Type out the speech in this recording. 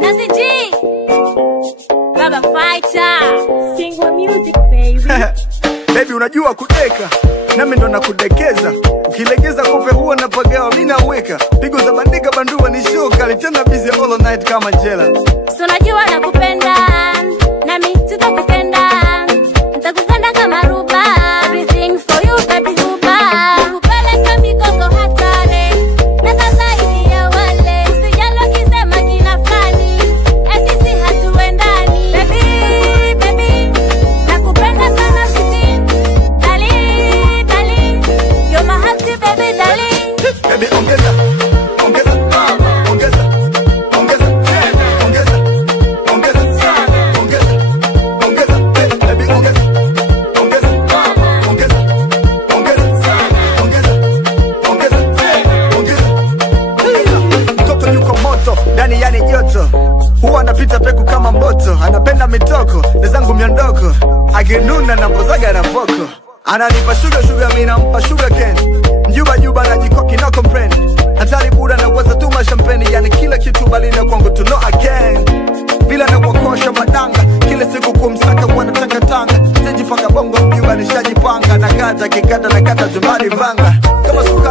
Nazi G, Baba Fighter, Singwa music baby. Baby unajua kudeka, nami ndo nakudekeza. Ukilegeza kupe huwa napagawa, mimi naweka. Pigo za bandika bandua ni show kali, tena busy all night kama jela. So najua nakupenda, nami tutakupenda. Nitakupenda kama ruba, everything for you baby huba. Kupeleka mikoko hatari, na zaidi ya wale. Usijalo kisema kina fani, eti si hatuendani. Baby, nakupenda sana sweetie. Dali, you're my hearty baby dali. Baby ongeza, ongeza, ongeza, ongeza, ongeza, ongeza, ongeza, ongeza, baby ongeza, ongeza, ongeza, ongeza, ongeza, ongeza. Mtoto yuko moto, ndani yani joto. Huwa anapita peku kama mboto, anapenda mitoko, nezangu miondoko. Akinuna na mbozaga na voko. Ananipa sugar, mimi nampa sugar cane. Juba na jikoki no comprehend. Hatari buda na waza tuma champagne. Yani kila kitu balina kwangu to know again. Vila na wakosha madanga, kila siku kumsaka wanataka tanga. Sijipanga bongo mkiwa nishajipanga. Nakata kikata nakata jumani vanga. Kama suka